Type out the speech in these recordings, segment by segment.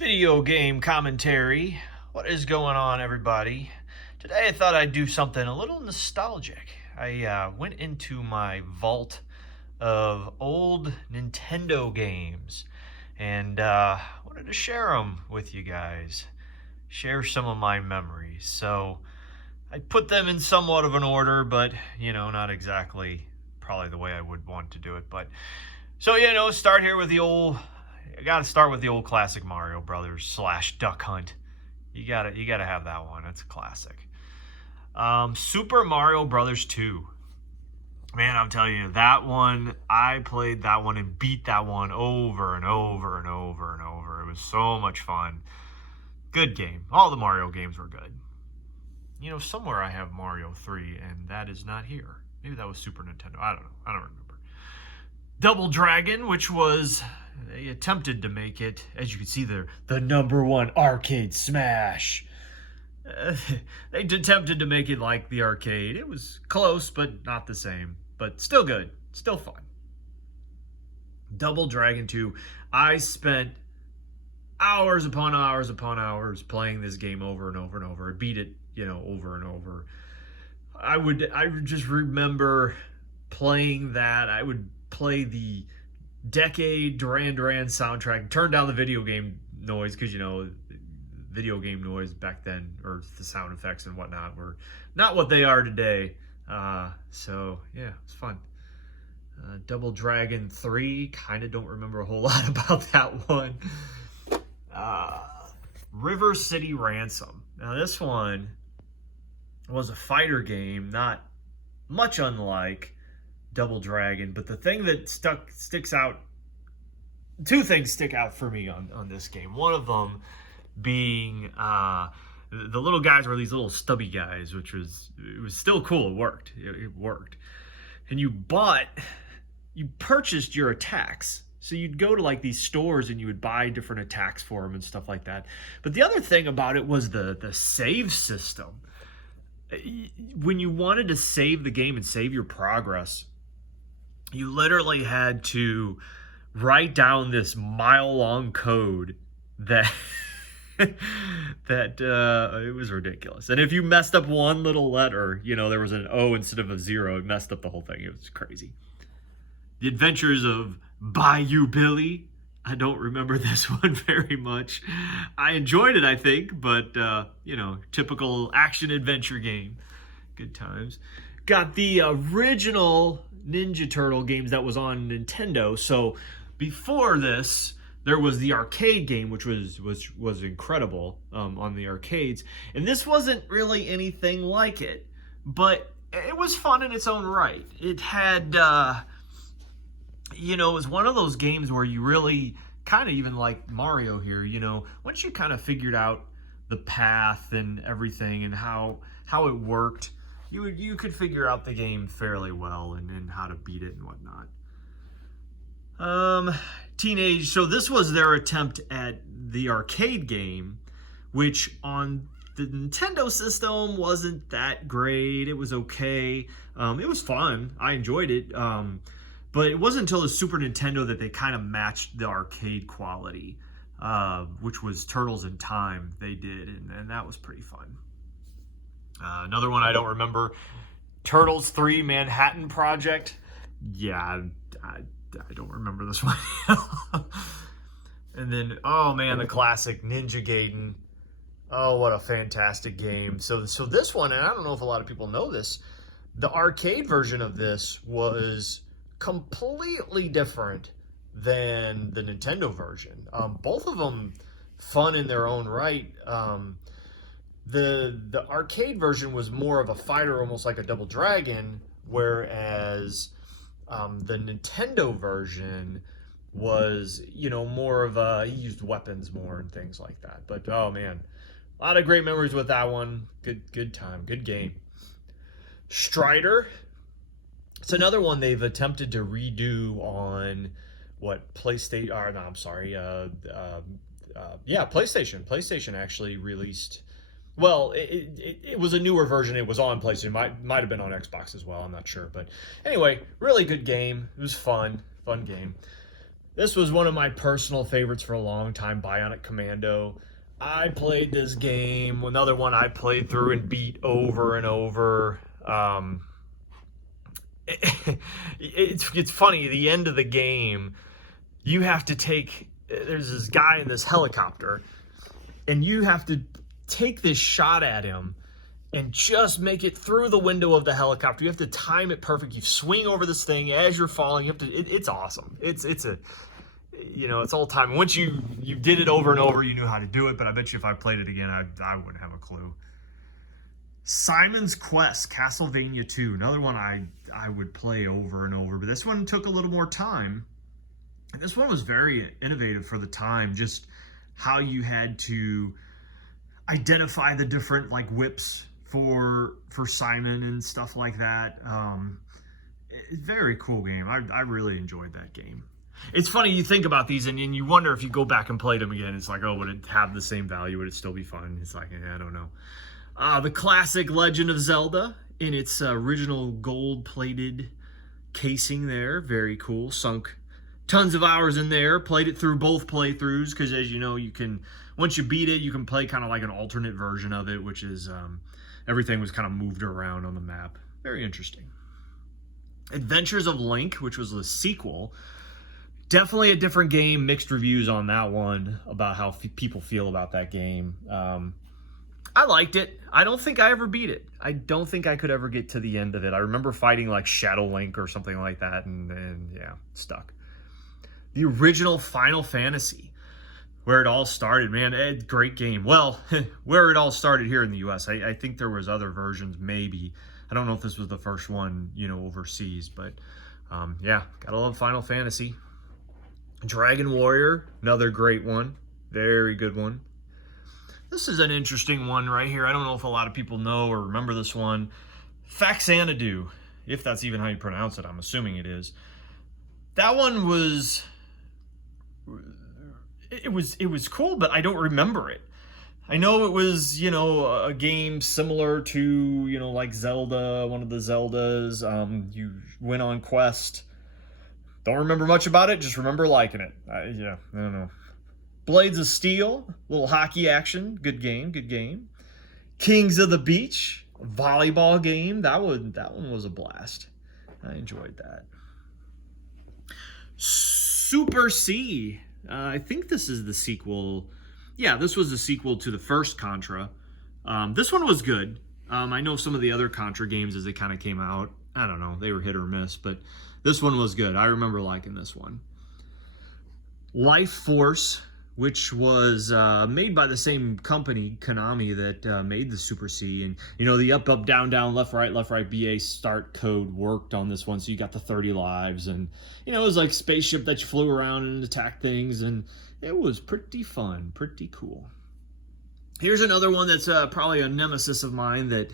Video game commentary. What is going on, everybody? Today I thought I'd do something a little nostalgic. I went into my vault of old Nintendo games and wanted to share them with you guys. Share some of my memories. So I put them in somewhat of an order, but not exactly probably the way I would want to do it. But so start here with the old. I gotta start with the old classic Mario Brothers / Duck Hunt. You gotta have that one. It's a classic. Super Mario Brothers 2. Man, I'm telling you, that one, I played that one and beat that one over and over and over and over. It was so much fun. Good game. All the Mario games were good. Somewhere I have Mario 3, and that is not here. Maybe that was Super Nintendo. I don't know. I don't remember. Double Dragon, which was... They attempted to make it, as you can see there, the #1 arcade smash. They attempted to make it like the arcade. It was close, but not the same. But still good. Still fun. Double Dragon 2. I spent hours upon hours upon hours playing this game over and over and over. I beat it, over and over. I would just remember playing that. I would play the Decade Duran Duran soundtrack, turn down the video game noise because video game noise back then, or the sound effects and whatnot, were not what they are today. So yeah, it's fun. Double Dragon 3, kind of don't remember a whole lot about that one. River City Ransom. Now this one was a fighter game, not much unlike Double Dragon, but the thing that sticks out, two things stick out for me on this game. One of them being the little guys were these little stubby guys, which was still cool. It worked. It worked. And you purchased your attacks. So you'd go to like these stores and you would buy different attacks for them and stuff like that. But the other thing about it was the save system. When you wanted to save the game and save your progress, you literally had to write down this mile-long code that it was ridiculous. And if you messed up one little letter, there was an O instead of a 0, it messed up the whole thing. It was crazy. The Adventures of Bayou Billy. I don't remember this one very much. I enjoyed it, I think, but typical action-adventure game. Good times. Got the original Ninja Turtle games that was on Nintendo. So before this, there was the arcade game, which was incredible on the arcades, and this wasn't really anything like it, but it was fun in its own right. It had it was one of those games where you really kind of, even like Mario here, once you kind of figured out the path and everything and how it worked, you could figure out the game fairly well and how to beat it and whatnot. So this was their attempt at the arcade game, which on the Nintendo system wasn't that great. It was okay. It was fun. I enjoyed it. But it wasn't until the Super Nintendo that they kind of matched the arcade quality, which was Turtles in Time they did, and that was pretty fun. Another one I don't remember, Turtles 3 Manhattan Project. Yeah, I don't remember this one. And then, oh man, the classic Ninja Gaiden. Oh, what a fantastic game. So this one, and I don't know if a lot of people know this, the arcade version of this was completely different than the Nintendo version. Both of them fun in their own right. The arcade version was more of a fighter, almost like a Double Dragon, whereas the Nintendo version was, more of a, he used weapons more and things like that. But oh man, a lot of great memories with that one. Good time, good game. Strider. It's another one they've attempted to redo on PlayStation. Or no, I'm sorry. PlayStation. PlayStation actually released. Well, it was a newer version. It was on PlayStation. Might have been on Xbox as well. I'm not sure. But anyway, really good game. It was fun game. This was one of my personal favorites for a long time, Bionic Commando. I played this game, another one I played through and beat over and over. It's funny, the end of the game, you have to there's this guy in this helicopter, and you have to take this shot at him and just make it through the window of the helicopter. You have to time it perfect. You swing over this thing as you're falling. You have to. It's awesome. It's all time. Once you did it over and over, you knew how to do it. But I bet you if I played it again, I wouldn't have a clue. Simon's Quest, Castlevania 2, another one I would play over and over. But this one took a little more time. And this one was very innovative for the time. Just how you had to identify the different like whips for Simon and stuff like that. Very cool game. I really enjoyed that game. It's funny, you think about these and you wonder if you go back and play them again, it's like, oh, would it have the same value? Would it still be fun? It's like, I don't know. The classic Legend of Zelda in its original gold-plated casing there. Very cool. Sunk tons of hours in there. Played it through both playthroughs because, as you know, you can, once you beat it, you can play kind of like an alternate version of it, which is everything was kind of moved around on the map. Very interesting. Adventures of Link, which was the sequel. Definitely a different game. Mixed reviews on that one about how people feel about that game. I liked it. I don't think I ever beat it. I don't think I could ever get to the end of it. I remember fighting like Shadow Link or something like that, and yeah, stuck. The original Final Fantasy, where it all started, man, great game. Well, where it all started here in the U.S. I think there was other versions, maybe. I don't know if this was the first one, overseas, but yeah, gotta love Final Fantasy. Dragon Warrior, another great one. Very good one. This is an interesting one right here. I don't know if a lot of people know or remember this one. Faxanadu, if that's even how you pronounce it. I'm assuming it is. That one was... It was cool, but I don't remember it. I know it was, a game similar to, like Zelda, one of the Zeldas. You went on quest. Don't remember much about it, just remember liking it. I don't know. Blades of Steel, little hockey action, good game. Kings of the Beach, volleyball game, that one was a blast. I enjoyed that. Super C, I think this is the sequel. Yeah, this was the sequel to the first Contra. This one was good. I know some of the other Contra games as they kind of came out, I don't know, they were hit or miss, but this one was good. I remember liking this one. Life Force, which was made by the same company, Konami, that made the Super C. And, the up, up, down, down, left, right, BA start code worked on this one. So you got the 30 lives. And, it was like spaceship that you flew around and attacked things. And it was pretty fun, pretty cool. Here's another one that's probably a nemesis of mine that...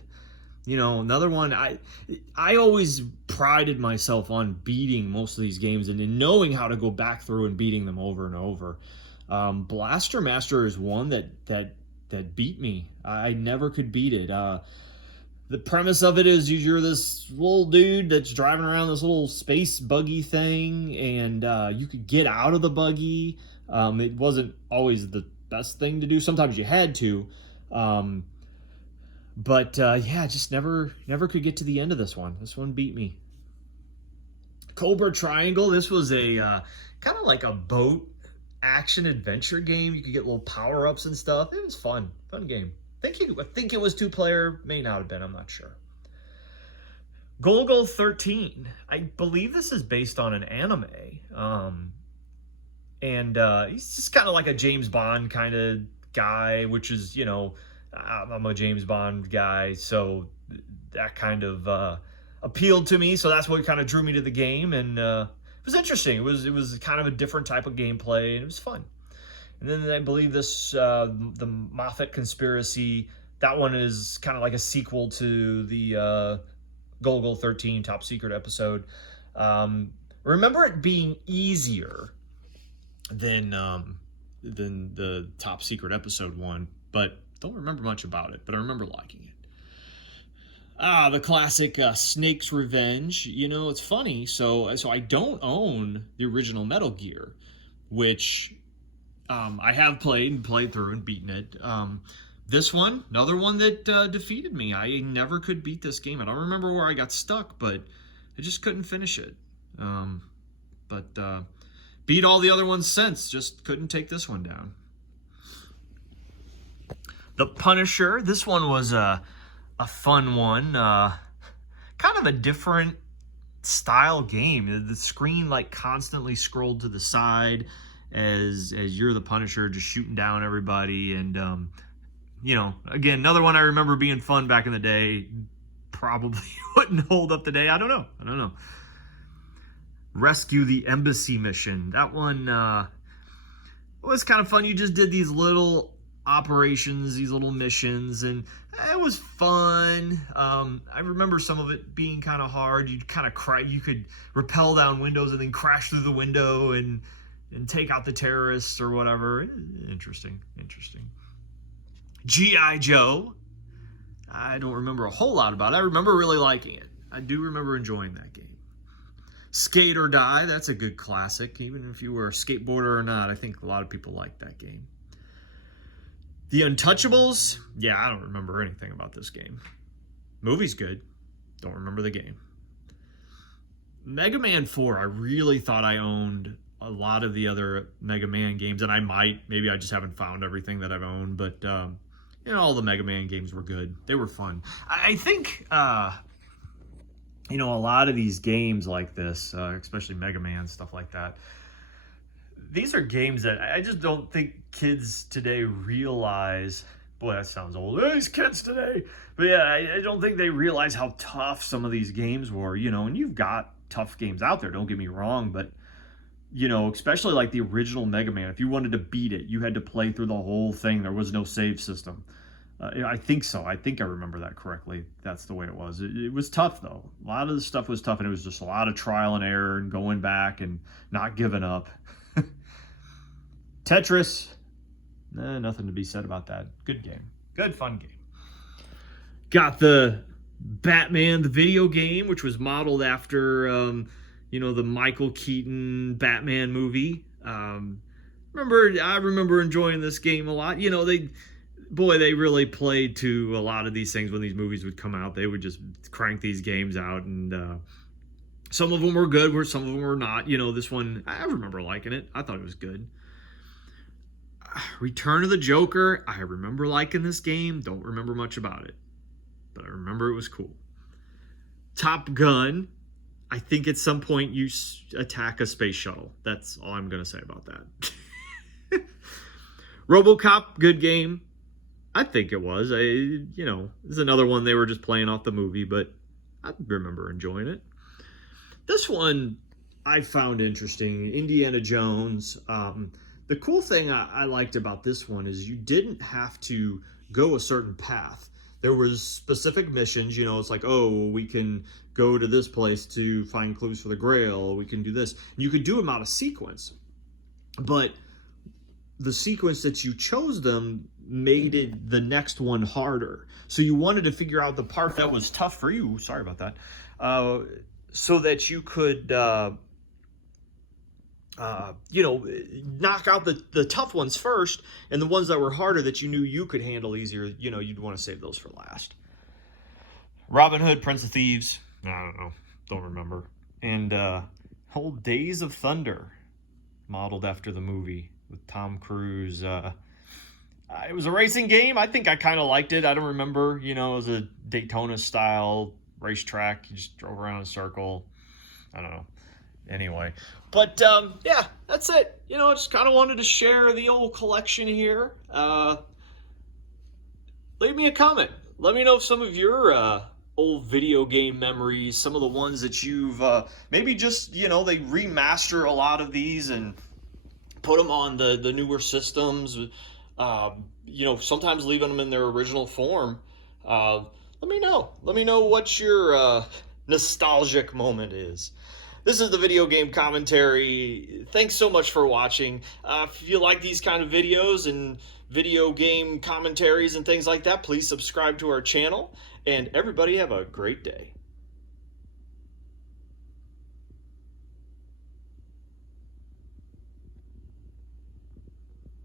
another one, I always prided myself on beating most of these games and in knowing how to go back through and beating them over and over. Blaster Master is one that beat me. I never could beat it. The premise of it is you're this little dude that's driving around this little space buggy thing, and you could get out of the buggy. It wasn't always the best thing to do. Sometimes you had to. But yeah, just never could get to the end of this one. This one beat me. Cobra Triangle. This was a kind of like a boat action adventure game. You could get little power-ups and stuff. It was fun game. I think it was 2-player. May not have been. I'm not sure. Golgo 13. I believe this is based on an anime. And he's just kind of like a James Bond kind of guy, which is I'm a James Bond guy, so that kind of appealed to me. So that's what kind of drew me to the game, and it was interesting. It was kind of a different type of gameplay, and it was fun. And then I believe this the Moffat Conspiracy. That one is kind of like a sequel to the Golgo 13 Top Secret episode. Remember it being easier than the Top Secret episode one, but don't remember much about it, but I remember liking it. The classic Snake's Revenge. You know, it's funny. So I don't own the original Metal Gear, which I have played through and beaten it. This one, another one that defeated me. I never could beat this game. I don't remember where I got stuck, but I just couldn't finish it. But beat all the other ones since. Just couldn't take this one down. The Punisher. This one was a fun one. Kind of a different style game. The screen like constantly scrolled to the side as you're the Punisher, just shooting down everybody. And you know, again, another one I remember being fun back in the day. Probably wouldn't hold up today. I don't know. Rescue the Embassy mission. That one was kind of fun. You just did these little operations, these little missions, and it was fun. I remember some of it being kind of hard. You'd kind of you could rappel down windows and then crash through the window and take out the terrorists or whatever. Interesting. G.I. Joe. I don't remember a whole lot about it. I remember really liking it. I do remember enjoying that game. Skate or Die, that's a good classic. Even if you were a skateboarder or not, I think a lot of people like that game. The Untouchables, yeah, I don't remember anything about this game. Movie's good, don't remember the game. Mega Man 4, I really thought I owned a lot of the other Mega Man games, and maybe I just haven't found everything that I've owned, but you know, all the Mega Man games were good. They were fun. I think, you know, a lot of these games like this, especially Mega Man, stuff like that, these are games that I just don't think kids today realize. Boy, that sounds old. These kids today. But yeah, I don't think they realize how tough some of these games were, you know, and you've got tough games out there, don't get me wrong, but you know, especially like the original Mega Man, if you wanted to beat it, you had to play through the whole thing. There was no save system. I think so. I think I remember that correctly. That's the way it was. It was tough, though. A lot of the stuff was tough, and it was just a lot of trial and error and going back and not giving up. Tetris, nothing to be said about that. Good game. Good, fun game. Got the Batman, the video game, which was modeled after, you know, the Michael Keaton Batman movie. I remember enjoying this game a lot. You know, they really played to a lot of these things when these movies would come out. They would just crank these games out, and some of them were good, where some of them were not. You know, this one, I remember liking it. I thought it was good. Return of the Joker, I remember liking this game. Don't remember much about it, but I remember it was cool. Top Gun, I think at some point you attack a space shuttle. That's all I'm going to say about that. RoboCop, good game. I think it was. You know, it's another one they were just playing off the movie, but I remember enjoying it. This one I found interesting. Indiana Jones. The cool thing I liked about this one is you didn't have to go a certain path. There was specific missions, you know, it's like, oh, we can go to this place to find clues for the Grail. We can do this. And you could do them out of sequence. But the sequence that you chose them made it the next one harder. So you wanted to figure out the part that was tough for you. Sorry about that. So that you could, you know, knock out the tough ones first, and the ones that were harder that you knew you could handle easier, you know, you'd want to save those for last. Robin Hood, Prince of Thieves. I don't remember. And whole Days of Thunder, modeled after the movie with Tom Cruise. It was a racing game. I think I kind of liked it. I don't remember, you know, it was a Daytona style racetrack. You just drove around in a circle. I don't know. Anyway, but yeah, that's it. You know, I just kind of wanted to share the old collection here. Leave me a comment. Let me know some of your old video game memories, some of the ones that you've maybe just, you know, they remaster a lot of these and put them on the newer systems. You know, sometimes leaving them in their original form. Let me know. Let me know what your nostalgic moment is. This is the video game commentary. Thanks so much for watching. If you like these kind of videos and video game commentaries and things like that, please subscribe to our channel. And everybody have a great day.